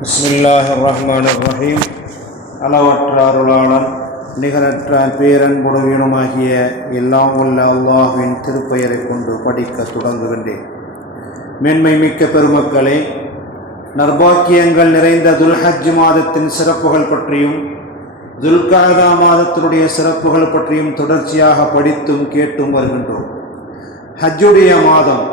பிஸ்மில்லாஹிர் ரஹ்மானிர் ரஹீம். அளவற்ற அருளாளன் நிகரற்ற பேரன்புடையனுமாகிய எல்லாம் உள்ள அல்லாஹ்வின் திருப்பெயரை கொண்டு படிக்க தொடங்குகின்றேன். மேன்மை மிக்க பெருமக்களே, நற்பாக்கியங்கள் நிறைந்த துல்ஹஜ் மாதத்தின் சிறப்புகள் பற்றியும் துல்கஅதா மாதத்தினுடைய சிறப்புகள் பற்றியும் தொடர்ச்சியாக படித்தும் கேட்டும் வருகின்றோம். ஹஜ்ஜுடைய மாதம்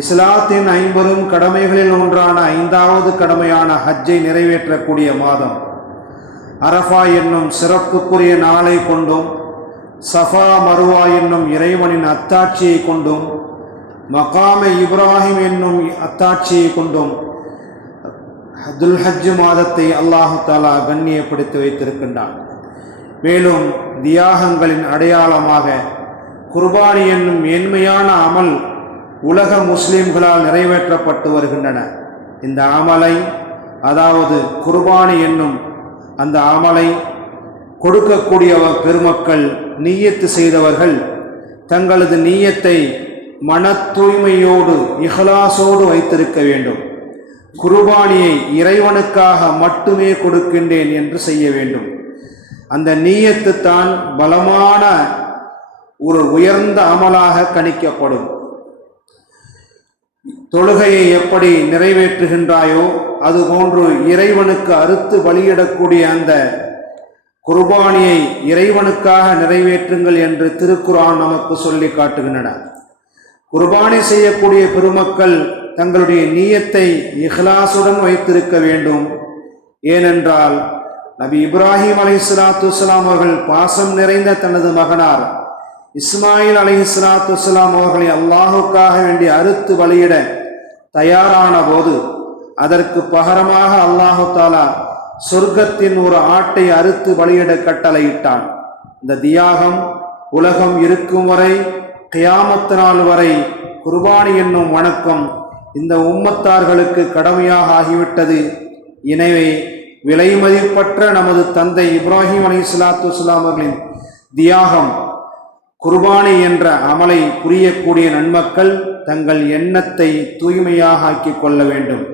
இஸ்லாத்தின் 50 கடமைகளில் ஒன்றான 5வது கடமையான ஹஜ்ஜை நிறைவேற்றக்கூடிய மாதம். அரஃபா என்னும் சிறப்புக்குரிய நாளை கொண்டும் சஃபா மருவா என்னும் இறைவனின் அத்தாட்சியை கொண்டும் மகாமே இப்ராஹிம் என்னும் அத்தாட்சியை கொண்டும் துல்ஹஜ் மாதத்தை அல்லாஹு தஆலா கண்ணியப்படுத்தி வைத்திருக்கின்றான். மேலும் தியாகங்களின் அடையாளமாக குர்பானி என்னும் மேன்மையான அமல் உலக முஸ்லிம்களால் நிறைவேற்றப்பட்டு வருகின்றன. இந்த அமலை, அதாவது குர்பானி என்னும் அந்த அமலை கொடுக்கக்கூடிய பெருமக்கள், நிய்யத்து செய்தவர்கள் தங்களது நிய்யத்தை மன தூய்மையோடு இஹ்லாஸோடு வைத்திருக்க வேண்டும். குர்பானியை இறைவனுக்காக மட்டுமே கொடுக்கின்றேன் என்று செய்ய வேண்டும். அந்த நிய்யத்து தான் பலமான ஒரு உயர்ந்த அமலாக கணிக்கப்படும். தொழுகையை எப்படி நிறைவேற்றுகின்றாயோ அதுபோன்று இறைவனுக்கு அறுத்து பலியிடக்கூடிய அந்த குர்பானியை இறைவனுக்காக நிறைவேற்றுங்கள் என்று திருக்குர்ஆன் நமக்கு சொல்லி காட்டுகின்றன. குர்பானி செய்யக்கூடிய பெருமக்கள் தங்களுடைய நிய்யத்தை இஹ்லாஸுடன் வைத்திருக்க வேண்டும். ஏனென்றால் நபி இப்ராஹிம் அலைஹிஸ்ஸலாத்து வஸ்ஸலாம் அவர்கள் பாசம் நிறைந்த தனது மகனார் இஸ்மாயில் அலைஹிஸ்ஸலாத்து வஸ்ஸலாம் அவர்களை அல்லாஹுக்காக வேண்டி அறுத்து பலியிட தயாரான போது அதற்கு பகரமாக அல்லாஹு தஆலா சொர்க்கத்தின் ஒரு ஆட்டை அறுத்து பலியிட கட்டளையிட்டான். இந்த தியாகம் உலகம் இருக்கும் வரை, கியாமத் நாள் வரை குர்பானி என்னும் வணக்கம் இந்த உம்மத்தார்களுக்கு கடமையாக ஆகிவிட்டது. எனவே விலை மதிப்பற்ற நமது தந்தை இப்ராஹிம் அலைஹிஸ்ஸலாத்து வஸ்ஸலாம் அவர்களின் தியாகம் குர்பானி என்ற அமலை புரியக்கூடிய நன்மக்கள் தங்கள் எண்ணத்தை தூய்மையாக ஆக்கிக் கொள்ள வேண்டும்.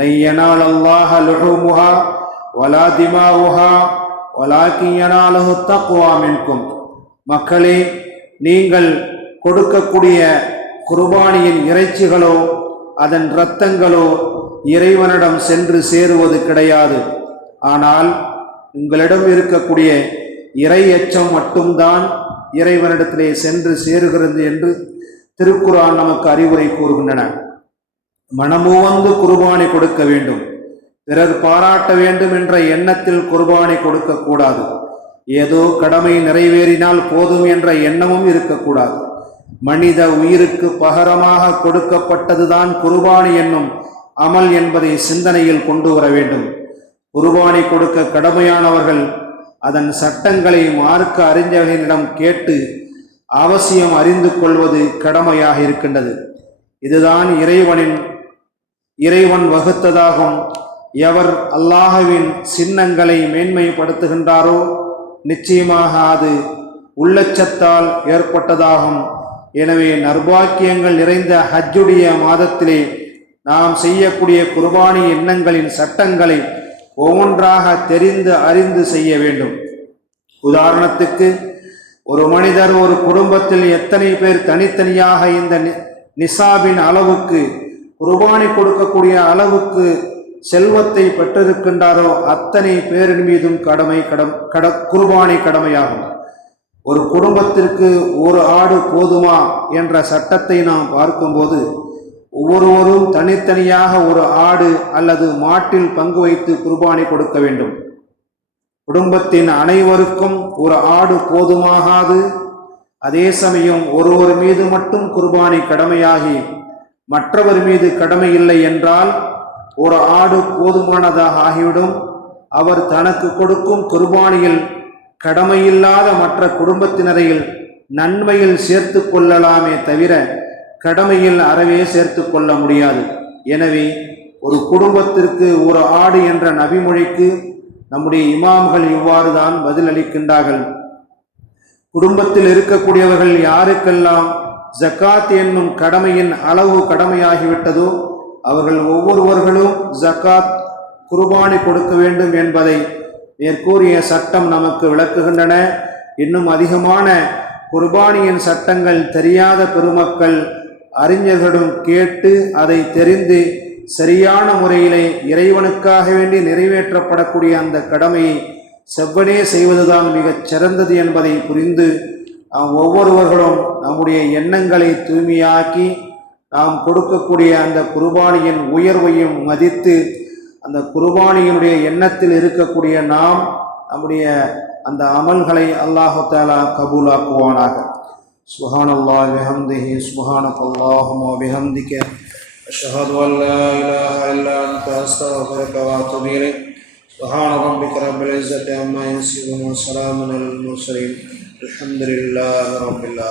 லை யனால அல்லாஹ லுஹூமுஹா வலா திமாவுஹா வலாக்கின் யனாலுஹு தக்வா மின்கும். மக்களே, நீங்கள் கொடுக்கக்கூடிய குர்பானியின் இறைச்சிகளோ அதன் இரத்தங்களோ இறைவனிடம் சென்று சேருவது கிடையாது. ஆனால் உங்களிடம் இருக்கக்கூடிய இறை எச்சம் மட்டும்தான் இறைவனிடத்திலே சென்று சேருகிறது என்று திருக்குர்ஆன் நமக்கு அறிவுரை கூறுகின்றன. மனமுவந்து குர்பானி கொடுக்க வேண்டும். பிறர் பாராட்ட வேண்டும் என்ற எண்ணத்தில் குர்பானி கொடுக்கக்கூடாது. ஏதோ கடமை நிறைவேறினால் போதும் என்ற எண்ணமும் இருக்கக்கூடாது. மனித உயிருக்கு பகரமாக கொடுக்கப்பட்டதுதான் குர்பானி என்னும் அமல் என்பதை சிந்தனையில் கொண்டு வர வேண்டும். குர்பானி கொடுக்க கடமையானவர்கள் அதன் சட்டங்களை மார்க்க அறிஞர்களிடம் கேட்டு அவசியம் அறிந்து கொள்வது கடமையாக இருக்கின்றது. இதுதான் இறைவன் வகுத்ததாகும். எவர் அல்லாஹ்வின் சின்னங்களை மேன்மைப்படுத்துகின்றாரோ நிச்சயமாக அது உள்ளச்சத்தால் ஏற்பட்டதாகும். எனவே நற்பாக்கியங்கள் நிறைந்த ஹஜ்ஜுடைய மாதத்திலே நாம் செய்யக்கூடிய குர்பானி எண்ணங்களின் சட்டங்களை ஒவ்வொன்றாக தெரிந்து அறிந்து செய்ய வேண்டும். உதாரணத்துக்கு, ஒரு மனிதர் ஒரு குடும்பத்தில் எத்தனை பேர் தனித்தனியாக இந்த நிசாபின் அளவுக்கு குர்பானி கொடுக்கக்கூடிய அளவுக்கு செல்வத்தை பெற்றிருக்கின்றாரோ அத்தனை பேரின் மீதும் குர்பானி கடமையாகும். ஒரு குடும்பத்திற்கு ஒரு ஆடு போதுமா என்ற சட்டத்தை நாம் பார்க்கும்போது ஒவ்வொருவரும் தனித்தனியாக ஒரு ஆடு அல்லது மாட்டில் பங்கு வைத்து குர்பானி கொடுக்க வேண்டும். குடும்பத்தின் அனைவருக்கும் ஒரு ஆடு போதுமாகாது. அதே சமயம் ஒருவர் மீது மட்டும் குர்பானி கடமையாகி மற்றவர் மீது கடமை இல்லை என்றால் ஒரு ஆடு போதுமானதாக ஆகிவிடும். அவர் தனக்கு கொடுக்கும் குர்பானியில் கடமையில்லாத மற்ற குடும்பத்தினரையில் நன்மையில் சேர்த்து கொள்ளலாமே தவிர கடமையில் அறவே சேர்த்து கொள்ள முடியாது. எனவே ஒரு குடும்பத்திற்கு ஒரு ஆடு என்ற நபிமொழிக்கு நம்முடைய இமாம்கள் இவ்வாறு தான் பதிலளிக்கின்றார்கள். குடும்பத்தில் இருக்கக்கூடியவர்கள் யாருக்கெல்லாம் ஜக்காத் என்னும் கடமையின் அளவு கடமையாகிவிட்டதோ அவர்கள் ஒவ்வொருவர்களும் ஜக்காத் குர்பானி கொடுக்க வேண்டும் என்பதை மேற்கூறிய சட்டம் நமக்கு விளக்குகின்றன. இன்னும் அதிகமான குர்பானியின் சட்டங்கள் தெரியாத பெருமக்கள் அறிஞர்களிடம் கேட்டு அதை தெரிந்து சரியான முறையிலே இறைவனுக்காக வேண்டி நிறைவேற்றப்படக்கூடிய அந்த கடமையை செவ்வனே செய்வதுதான் மிகச் சிறந்தது என்பதை புரிந்து நாம் ஒவ்வொருவர்களும் நம்முடைய எண்ணங்களை தூய்மையாக்கி நாம் கொடுக்கக்கூடிய அந்த குர்பானியின் உயர்வையும் மதித்து அந்த குர்பானியினுடைய எண்ணத்தில் இருக்கக்கூடிய நாம் நம்முடைய அந்த அமல்களை அல்லாஹு தஆலா கபூலாக்குவானாக. சுப்ஹானல்லாஹி வபிஹம்திஹி சுப்ஹானக்கல்லாஹும்ம வபிஹம்திக அஷ்ஹது அன் லா இலாஹா இல்லா அன்த அஸ்தக்ஃபிருக வ அத்தூபு இலைக். சுப்ஹான ரப்பிக ரப்பில் இஸ்ஸத்தி அம்மா யசிஃபூன் வ ஸலாமுன் அலல் முர்ஸலீன். அல்ஹம்துலில்லாஹி ரப்பில் ஆலமீன்.